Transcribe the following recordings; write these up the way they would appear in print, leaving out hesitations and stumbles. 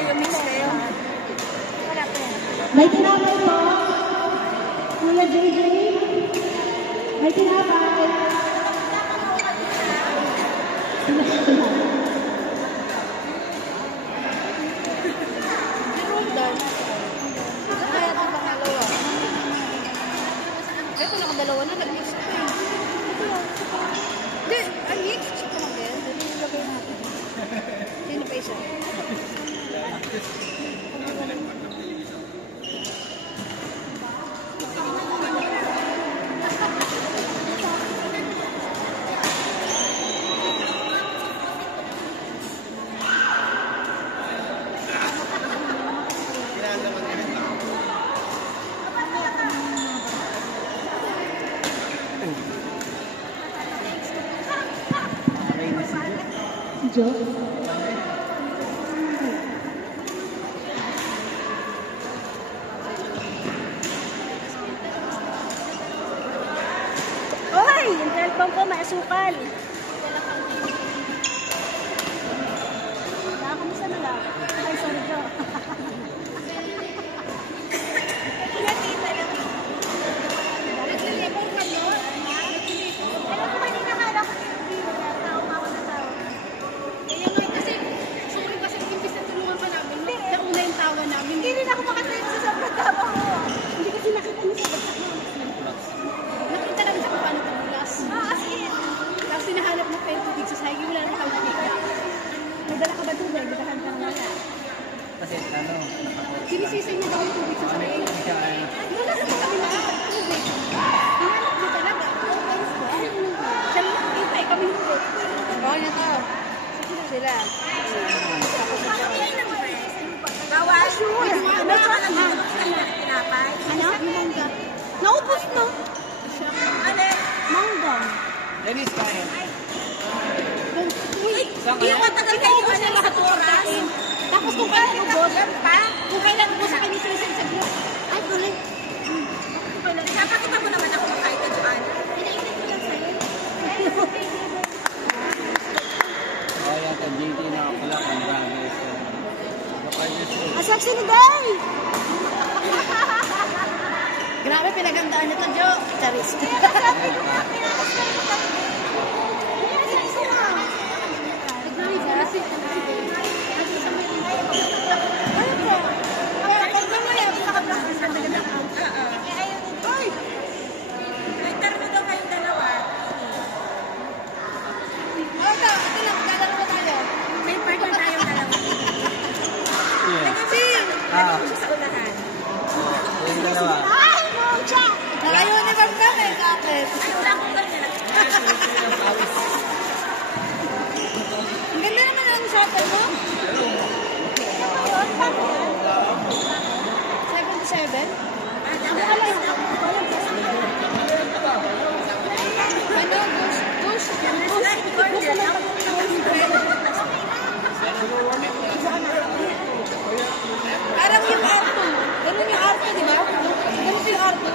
kayo, mix kayo. May tinapay po. Kuya JJ. May tinapay. Ito nakadalawa na, nag-mix ko eh. Hindi, mix ito lang din. Dali yung lagay natin. Sino pa isa? Jo. Oy! Yung cellphone ko, maasukal. Nakakamisa na lang. Ay, sorry, Jo. Nakita lang. Nagsilipong ka, no? Alam ko, hindi nakala ko yung video na tao ako na tao. Kaya nga, kasi, sorry kasi imbis na tulungan ka namin, nauna yung tawa namin. Hindi rin ako makatayo sa sobrang tawa ko. Hindi kasi nakita niyo sa bagsak mo. Nakita namin siya kung paano tumulas. As in. Tapos sinahanap na kayo tubig sa sahig, wala na kang nakita. Nagdala ka ba tubig? Nagdahan ka na wala. Kasi ano, Sinisisay niya daw yung tubig sa sahig. Wala sa kami nakita tubig. Hinanap niya talaga. Siya lang nakita eh, kami hindi. Oo, yan to. Sila. Gawa, sure. Ano? Naupos to. Ano? Mangga. Dennis, kain. Yung matagal kayo na lahat oras. Tapos kung kailan ubos, kung kailan ubos sa kanya sinisin sa group. Ay, tuloy. Napakita mo naman ako kahit na doon. Pinainit ko lang sa'yo. Oh, yan ka, JT na ako pala. Ang grabe. Asak si Day! Grabe, pinagandaan nito, Jo. Charis. Yung dalawa. Nakayo ni Bambang eh, bakit? Ay, wala akong ganyan. Ang ganda naman ang shuttle mo. 77? Parang yung R2. Ganun yung R2, di ba? Ganun yung R2.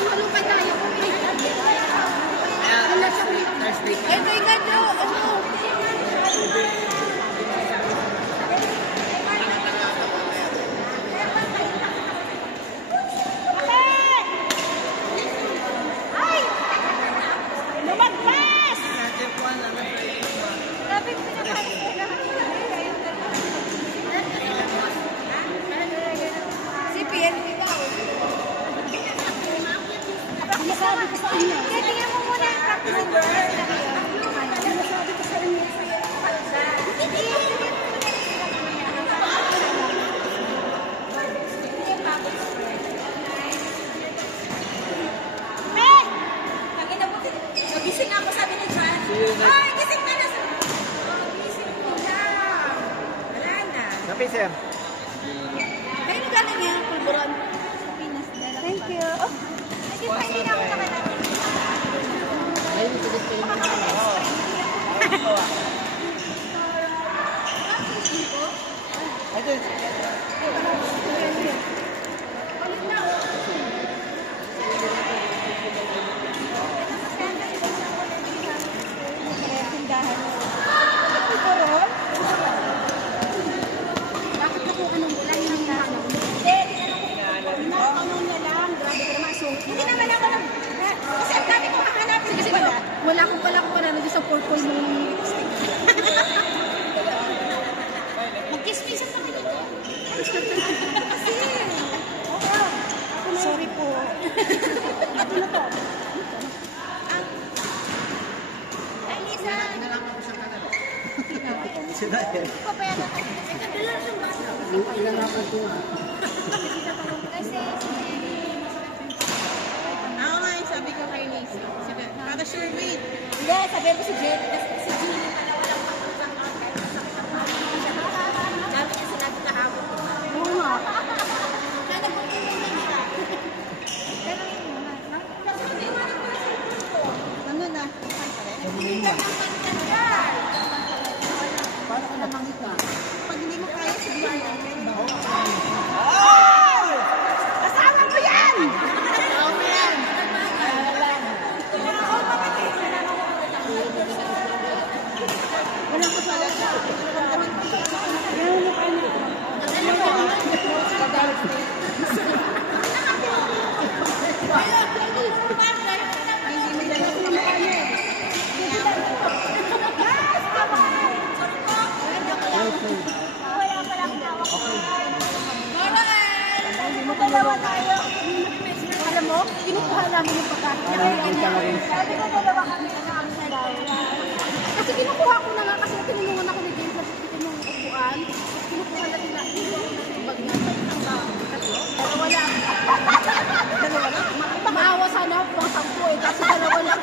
Malupay tayo. Ito yung gadyo. Ano? Ay! Lumagpas! Grabe pinakain ko na. Si PNP daw. Sinasabi ko sa inyo. Tingnan mo muna yung track number. Sinasabi ko sa inyo. Hey! Nagising ako, sabi ni John. Ay, gising ka na. Gising ko na. Wala na. Sabi, sir. Kayo na galing niya, pulburan. Thank you. Oh, hindi na ako nakalala. Ayun, tulis kayo na. Ito. Hindi naman ako kasi ang dami kong hahanapin kasi wala akong panalo sa purple mo yung lipstick. Mag-kiss-kissan na kayo dito. Sorry po. Ano to? Ay, Lisa! Papaya na tayo. Kadala siyang bata. Ilalakan ko. Kasi, Ako nga yung sabi ko kay Lisa. Sige, para sure wait. hindi, sabi ko si Jen. Si Jean. Dami niya sinabi kahapon. Oo nga. Ano na? Paano ka namangit ka? Pag hindi mo kaya, sabihin mo. Asawa mo yan! Wala ko pala. Ganun mo kayo. Dalawa tayo. Alam mo, kinukuha namin yung pagkakaroon. Sabi ko dalawa kami na kami sa kasi kinukuha ko na nga kasi tinulungan ako ni James kasi tinulungan ng upuan. Kinukuha na nila yung bag niya sa isang tao. Dalawa lang. Maawa sana pang 10 eh kasi dalawa lang.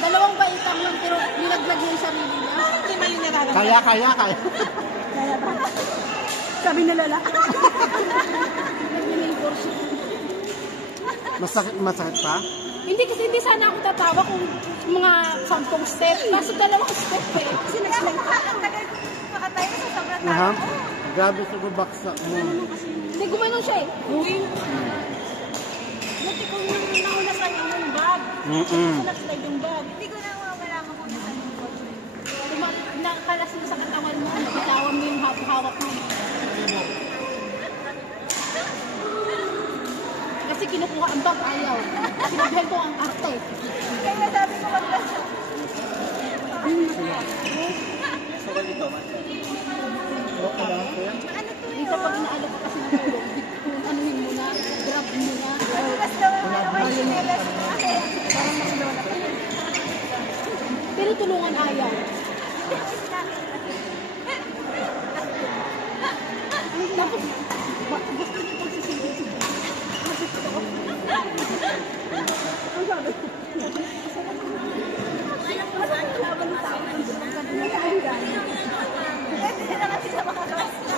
Dalawang baitang lang pero nilaglag niya yung sarili niya. Hindi mali nararamdaman. Kaya. Kaya ba? Sabi na lala. Nag-enforce. Masakit pa? Hindi kasi hindi sana ako tatawa kung mga 10 step. Kaso 2 step eh. Kasi ang tagal makatayo sa sobrang Aha. Grabe sa babaksak mo. Hindi, gumanon siya eh. Buti kung nauna sa yung bag. Nag-slide yung bag. Hindi ko na wala mo kung nasa yung bag. Nakalas mo sa katawan mo, nabitawan mo yung hawak mo. Kasi kinukuha ang bag, ayaw. Sinabihan ko ang arte. Kaya sabi ko mag-las. Dito pag inaalo ka kasi ng tulong, kung anuhin mo na, grab mo na. Pero tulungan ayaw. Tapos, gusto niyo pagsisilbi si Jen. Ang sabi ko, ayaw ko sa laban ng tao. Pwede na kasi sa mga klasa.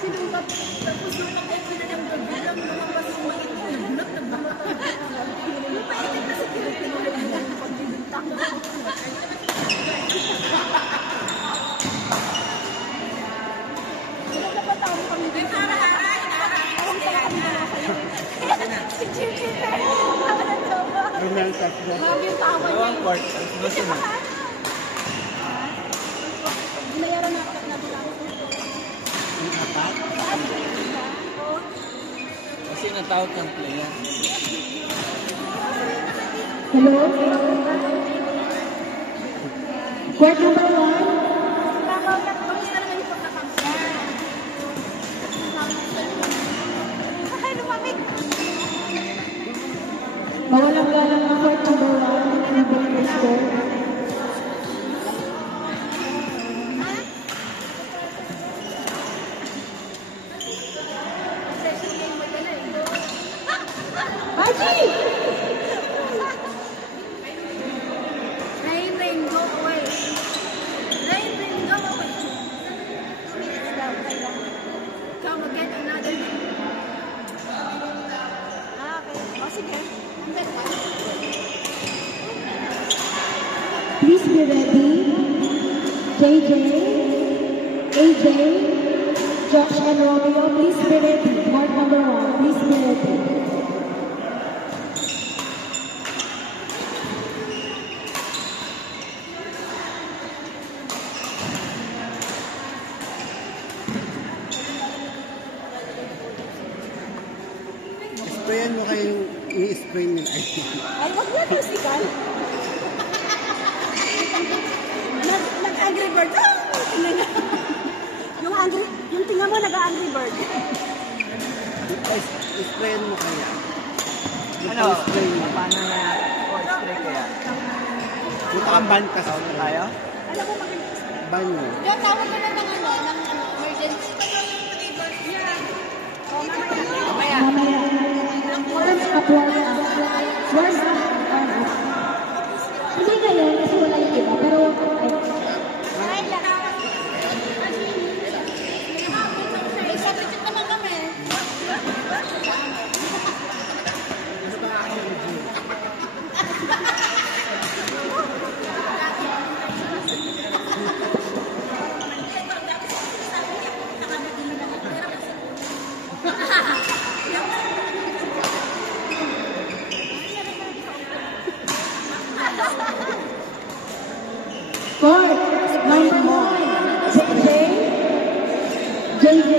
Sinungkat. Tapos yung ako na ng bilang mga pasong makikulunod ng mga pwede na sa kinukulunod ng pagbibintang. Ilang na patao mo kami dito? Awang pala kami na sa'yo. Si Jimmy, tawa ng tawa. Grabe yung tawa niya. Binayaran na natin ako. Kasi natawag kang player. Hello? Court number 1. Kamusta naman yung pagkakamsa? Ay, lumamig. Mawalang galang ang court number 1. Number 4. Haji! Rain, rain, go away. Rain, rain, go away. 2 minutes daw, kailan. Come again, another day. Okay. O, sige. Hanggang pa. Please be ready. JJ, AJ, Josh and Romeo, please be ready. Court number 1, please be ready. Sprayan mo kayo yung i-spray nila. Ay, wag yan, musical. Nag-Angry Bird. Ah! Tingnan na. Yung tingnan mo, nag-Angry Bird. Sprayan mo kaya. Ano? Paano na spray kaya? Punta kang ban kasi. Tayo? Alam mo, maganda. Ban mo. Yung tawag ko na ng emergency. Oh, mamaya. Mamaya. Warm up, warm up. Warm up, warm up. Hindi ngayon kasi wala yung iba, pero Ay, lahat. May substitute naman kami. Court, number 1, JJ,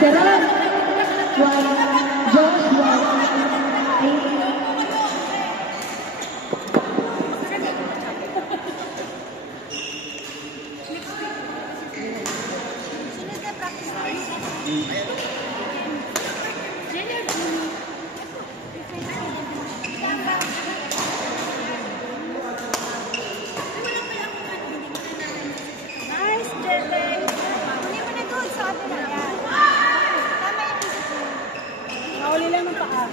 Sarah, 1, Josh, Sunod na practice namin. Nice, Jelle. Huli mo na doon sa atin. Ayan. Tama yung isip mo. Mahuli lang ng paa.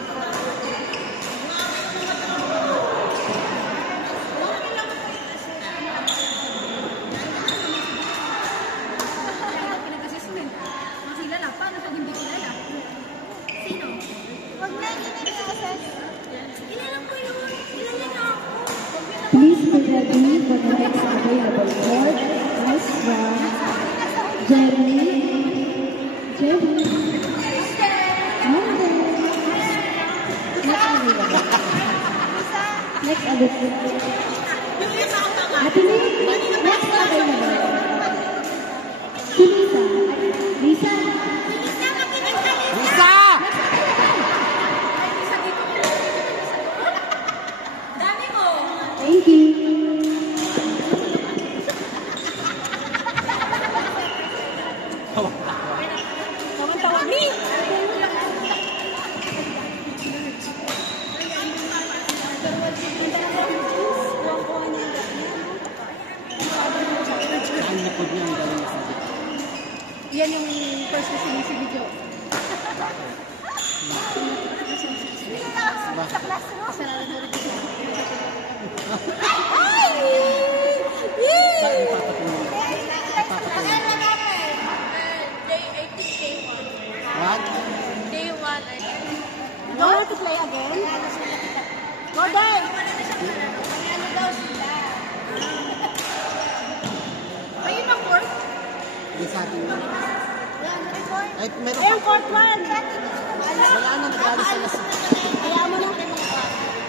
Huwag na i-assess. Ilan po yun? Ilan lang ako? please be ready for the next available court. Nice one. Jeremy. Next available. Ate Lee, next available. Si Lisa. Lisa. Lisa! Thank you. Tawan-tawan. Me! Ang likod niya ang galing sa Yan yung first na sinisibidyo. Sa classroom. Sa nanonood ko. Ay! Bakit ipapatulong? What? Do you want to play again? Gordon! Ayun ang court? Hindi sa atin yun. Ay, meron Ayun, court 1! wala na nagkali sa lasa. Kaya mo na.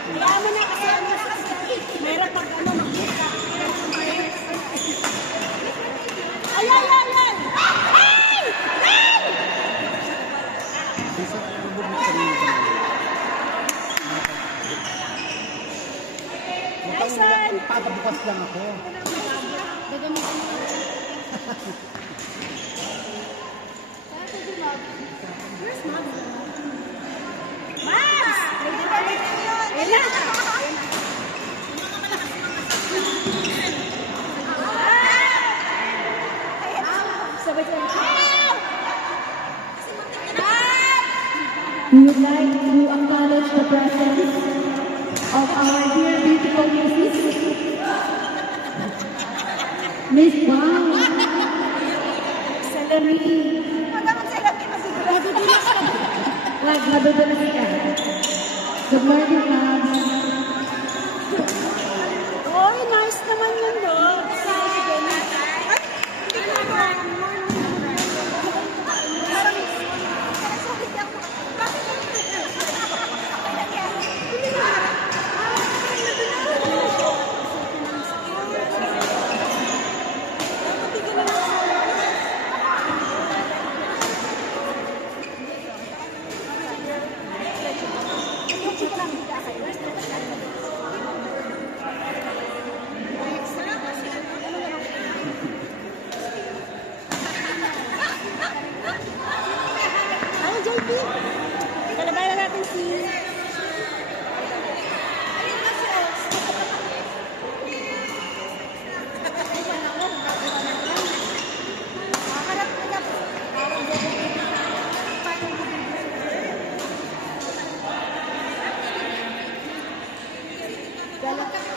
Kaya mo na kasi ano. Meron pag ano, makita. Ayan, ayan, ayan! Ay! Ay! Isa, bubuk sa rin ito. Tyson! Papabukas lang ako. Gagamitin mo. Where's Mom? Mams! Ayun na! Sabay ko. We would like to acknowledge the presence of our dear beautiful Mrs. Miss Wow. Celery. Wag, madudulas ka. Good morning, ma'am. Oy, nice naman yun, no? Kalabayan natin si...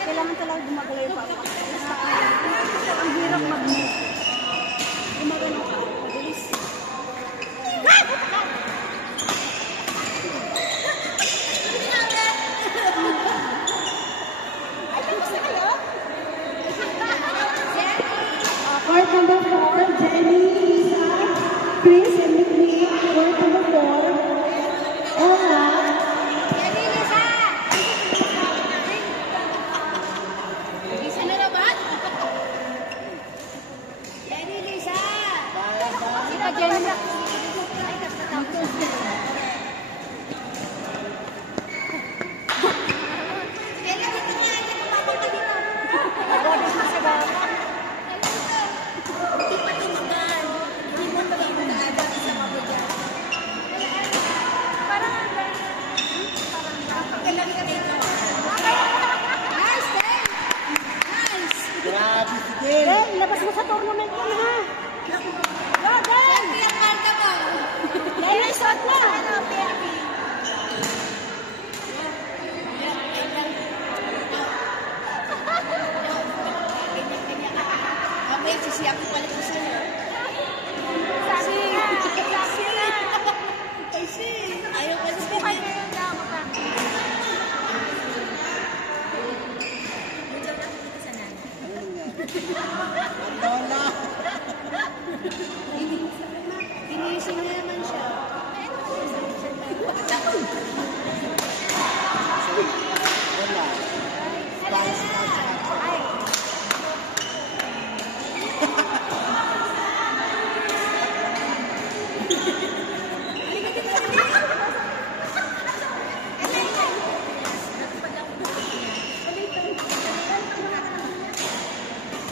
Kailangan talaga gumagalaw yung papa. Ang hirap mag-move. Gumagalaw ka. Mabilis. Court number 4, Jenny, Lisa, Chris, and McLean. Court number 4, Ella. Lisa na naman. Jenny, Lisa. Sino Jenny? Ay, tapos. Kaya dito nga, hindi ko mapunta dito. Robis na sa baba. Hindi pa tumugan. Hindi mo pa tumugan. Isa pa mo dyan. Parang ang galang ka dito. Nice, Ben! Nice! Grabe si Jen. Ben, labas mo sa tournament ko na ha. Go, Ben! Champion marka mo. Dahil suot mo. Ano, PRP? Okay, sisiyak ko pala ko sa'yo. Sabi nga. Sabi nga. Kasi, ayaw ko sa kayo yung dama ka. Lola. Tinising na naman siya. Wala. Ay.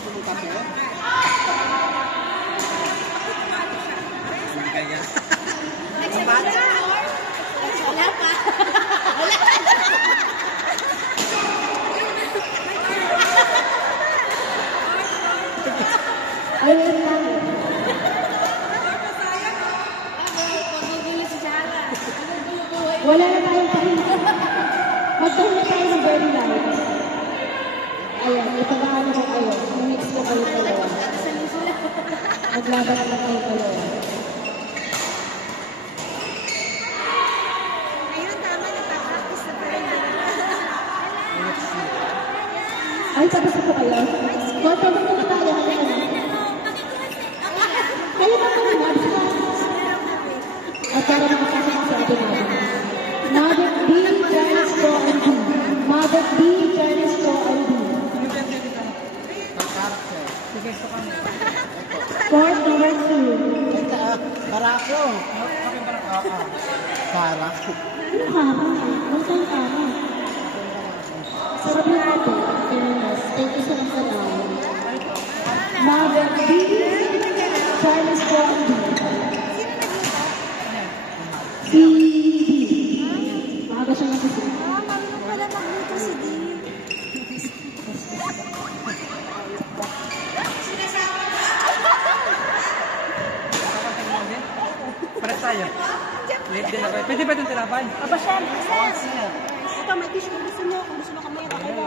Tulong kape. Hindi kaya. Wala pa. Ayun lang. Pagugulo si Sarah. Wala na tayong pahinga. Magpahinga tayo ng very light. Ayan, ipagaano ko kayo. Mix ko kayo dalawa. Maglaban na kayo dalawa. Ngayon tama na practice na pala. Ay, tapos na po kayo. Koto mo na tayo. Kayo na po muna. At para makapasok sa atin natin. Mother B, Janice Pro and B. Mother B, Janice Pro and B. Court number 2. Barako. Barako. Ano kama? Huwag kang kama. Sarap yung ito. Thank you so much sa namin. Mother B, Janice Pro and B. Si D. Maaga siya nagising. Marunong pala magluto si D. Pares tayo. Late din ako. Pwede ba itong tirapan? Aba, syempre, sir. Ito, may tissue kung gusto nyo. Kung gusto mo kamay, ako mo.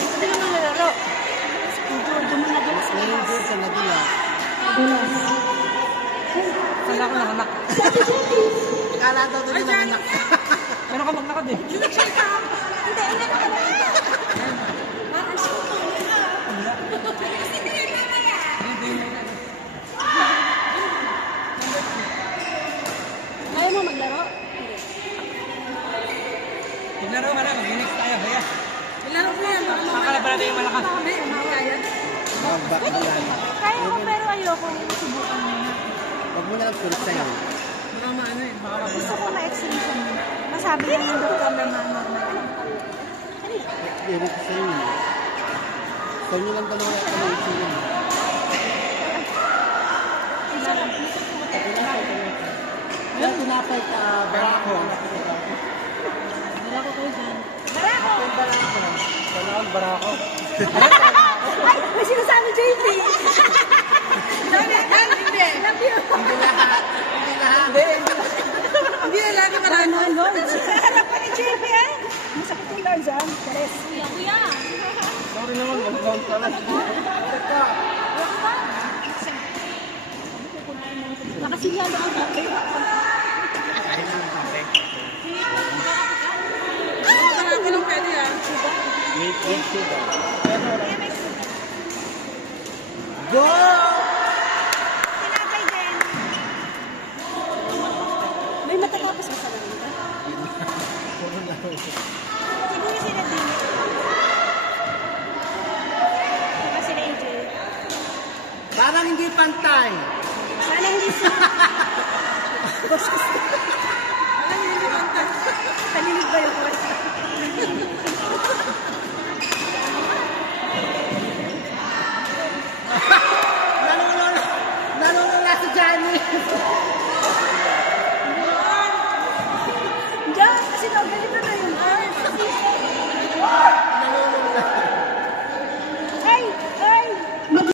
Gusto nyo manlalaro. Dumas. Ngayon din sa Nagila. Bulas. Saan ako nakanak? Kala daw doon yung anak. Meron ka magnakad eh. Hindi, ilan ka na. Parang siya ko. Ayaw mo maglaro? Maglaro ka na. Mag-next tayo. Kaya. Laro ko yan. Akala pala tayo malakas. Bulan. Kaya ko, pero ayoko subukan mo na. Huwag mo na lang pulit sa'yo. Baka maano eh. Baka Gusto ko na-extension mo. Masabi lang ng doktor na normal. Ewan ko sa'yo. Sa inyo lang dalawa ang isipin. tinapay ka, barako. Barako kayo dyan. Barako! Barako. Barako. Ay, may sinasabi JP. Sabi, hindi. Love you. Hindi lahat. Hindi lahat. Hindi na lagi marami. Lords. Harap pa ni JP eh. Masakit yung Lords ah. Teres. Kuya. Sorry naman, mag-down ka lang. Nakasinyalo ang kape. Marami lang pwede ah. Wait, sugar. Go! Tinapay din. May matatapos ka sa lamin ka? Siguro sila din. Saka sila AJ. Parang hindi pantay. Sana hindi sila. Talilig ba yung kwesta?